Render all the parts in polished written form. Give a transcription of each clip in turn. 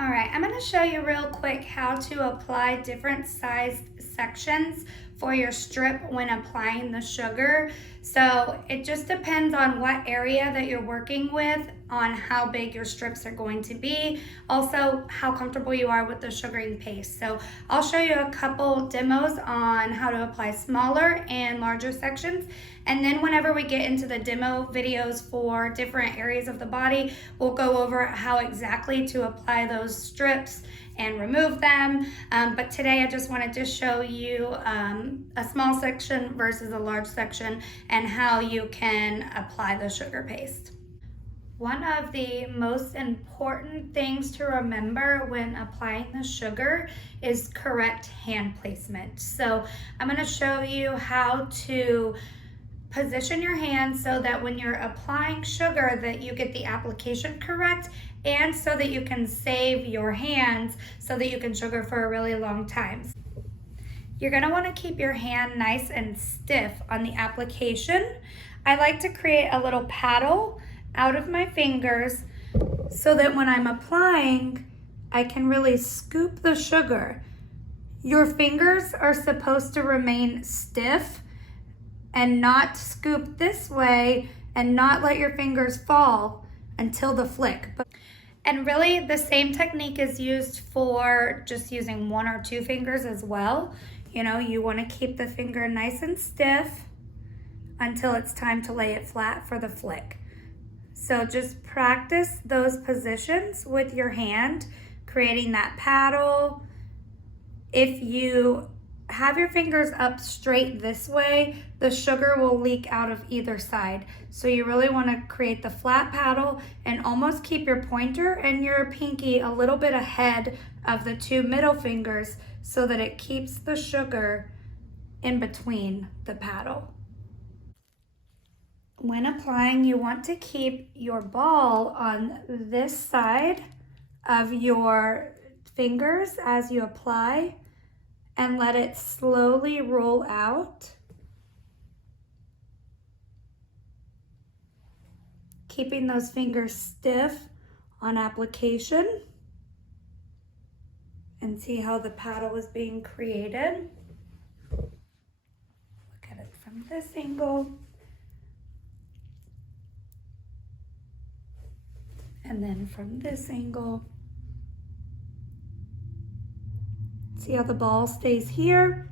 All right, I'm gonna show you real quick how to apply different sized sections for your strip when applying the sugar. So it just depends on what area that you're working with on how big your strips are going to be. Also, how comfortable you are with the sugaring paste. So I'll show you a couple demos on how to apply smaller and larger sections. And then whenever we get into the demo videos for different areas of the body, we'll go over how exactly to apply those strips and remove them. But today I just wanted to show you a small section versus a large section and how you can apply the sugar paste. One of the most important things to remember when applying the sugar is correct hand placement. So I'm going to show you how to position your hands so that when you're applying sugar that you get the application correct, and so that you can save your hands so that you can sugar for a really long time. You're going to want to keep your hand nice and stiff on the application. I like to create a little paddle out of my fingers so that when I'm applying, I can really scoop the sugar. Your fingers are supposed to remain stiff and not scoop this way and not let your fingers fall until the flick. And really the same technique is used for just using one or two fingers as well. You know, you want to keep the finger nice and stiff until it's time to lay it flat for the flick. So just practice those positions with your hand, creating that paddle. If you have your fingers up straight this way, the sugar will leak out of either side. So you really want to create the flat paddle and almost keep your pointer and your pinky a little bit ahead of the two middle fingers so that it keeps the sugar in between the paddle. When applying, you want to keep your ball on this side of your fingers as you apply, and let it slowly roll out. Keeping those fingers stiff on application. And see how the paddle is being created. Look at it from this angle. And then from this angle. See how the ball stays here,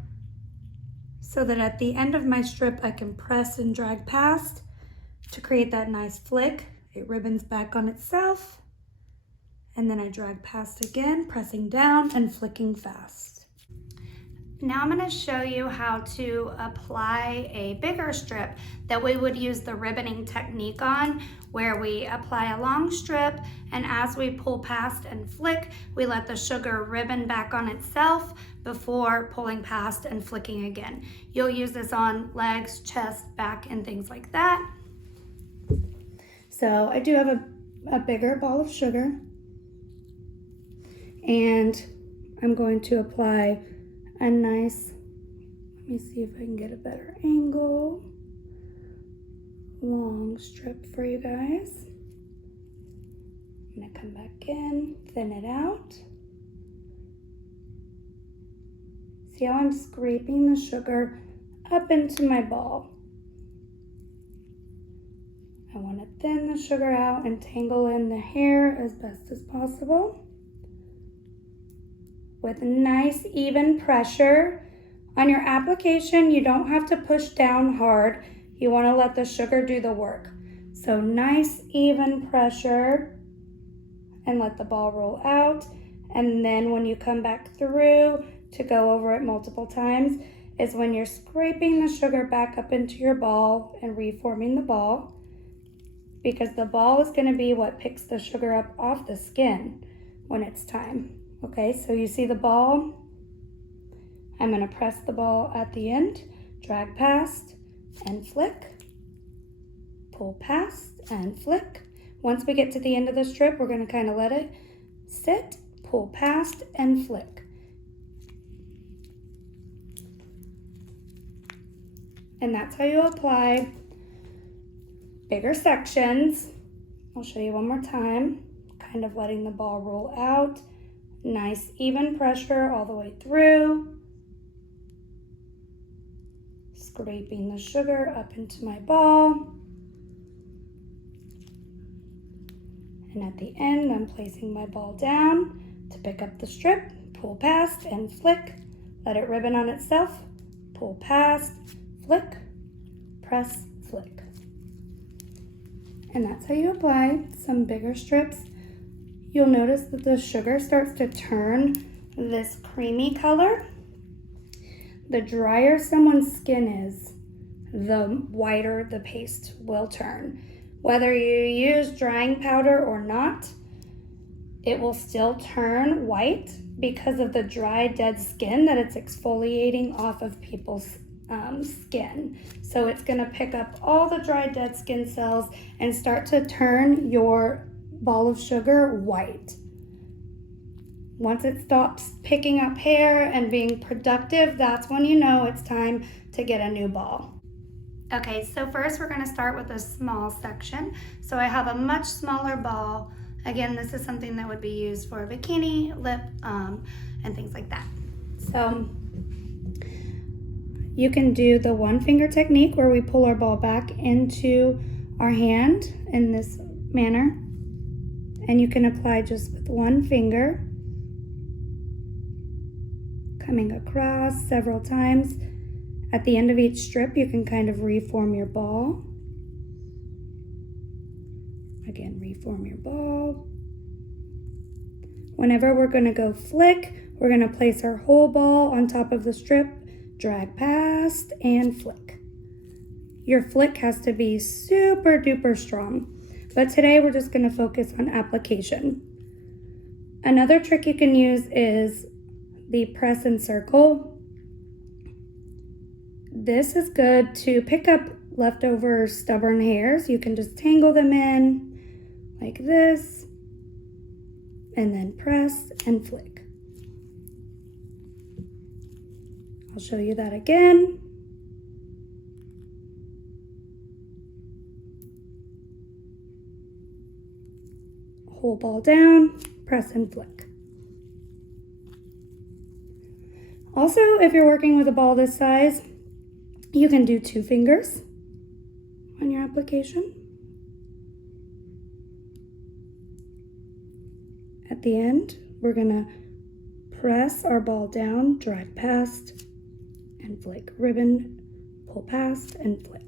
so that at the end of my strip I can press and drag past to create that nice flick. It ribbons back on itself, and then I drag past again, pressing down and flicking fast. Now I'm going to show you how to apply a bigger strip that we would use the ribboning technique on, where we apply a long strip, and as we pull past and flick, we let the sugar ribbon back on itself before pulling past and flicking again. You'll use this on legs, chest, back, and things like that. So I do have a bigger ball of sugar, and I'm going to apply a nice, let me see if I can get a better angle, long strip for you guys. I'm gonna come back in, thin it out. See how I'm scraping the sugar up into my ball. I want to thin the sugar out and tangle in the hair as best as possible. With nice even pressure on your application, you don't have to push down hard. You want to let the sugar do the work. So nice even pressure and let the ball roll out. And then when you come back through to go over it multiple times is when you're scraping the sugar back up into your ball and reforming the ball, because the ball is going to be what picks the sugar up off the skin when it's time. Okay, so you see the ball? I'm going to press the ball at the end, drag past and flick, pull past and flick. Once we get to the end of the strip, we're going to kind of let it sit, pull past and flick. And that's how you apply bigger sections. I'll show you one more time, kind of letting the ball roll out Nice even pressure all the way through. Scraping the sugar up into my ball. And at the end, I'm placing my ball down to pick up the strip, pull past and flick, let it ribbon on itself, pull past, flick, press, flick. And that's how you apply some bigger strips. You'll notice that the sugar starts to turn this creamy color. The drier someone's skin is, the whiter the paste will turn. Whether you use drying powder or not, it will still turn white because of the dry, dead skin that it's exfoliating off of people's skin. So it's gonna pick up all the dry, dead skin cells and start to turn your ball of sugar white. Once it stops picking up hair and being productive, that's when you know it's time to get a new ball. Okay, so first we're gonna start with a small section. So I have a much smaller ball. Again, this is something that would be used for a bikini, lip, and things like that. So you can do the one finger technique where we pull our ball back into our hand in this manner. And you can apply just with one finger, coming across several times. At the end of each strip, you can kind of reform your ball. Again, reform your ball. Whenever we're going to go flick, we're going to place our whole ball on top of the strip, drag past, and flick. Your flick has to be super duper strong, but today we're just going to focus on application. Another trick you can use is the press and circle. This is good to pick up leftover stubborn hairs. You can just tangle them in like this and then press and flick. I'll show you that again. Whole ball down, press and flick. Also, if you're working with a ball this size, you can do 2 fingers on your application. At the end, we're gonna press our ball down, drag past, and flick. Ribbon, pull past, and flick.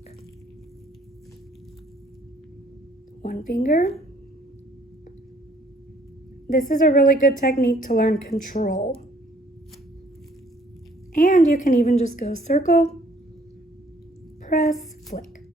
1 finger. This is a really good technique to learn control. And you can even just go circle, press, flick.